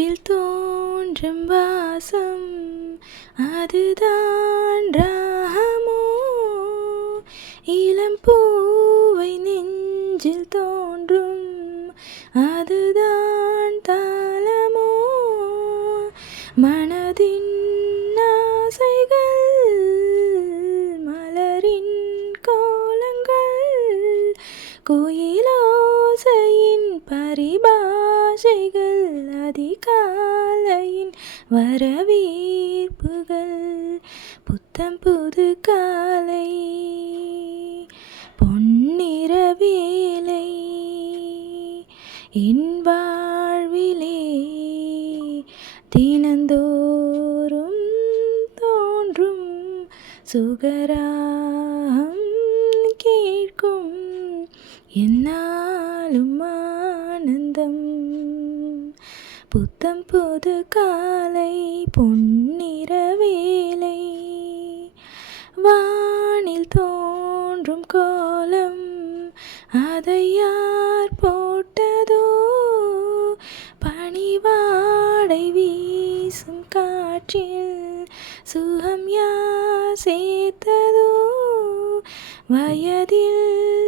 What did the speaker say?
பூவில் தோன்றும் வாசம் அதுதான் ராகமோ. இளம் பூவை நெஞ்சில் தோன்றும் அதுதான் தாளமோ. மனதின் ஆசைகள் மலரின் கோலங்கள் குயிலோசையின் பரிபாஷைகள் அதிகாலையின் வரவேற்புகள் புத்தம் புது காலை பொன்னிற வேலை என் வாழ்விலே தினந்தோறும் தோன்றும் சுகராம் கேட்கும் என்னாலும் ஆனந்தம். புத்தம் புது காலை பொன்னிற வேலை. வானில் தோன்றும் கோலம் அதை யார் போட்டதோ? பணிவாடை வீசும் காற்றில் சுகம் யார் சேர்த்ததோ? வயதில்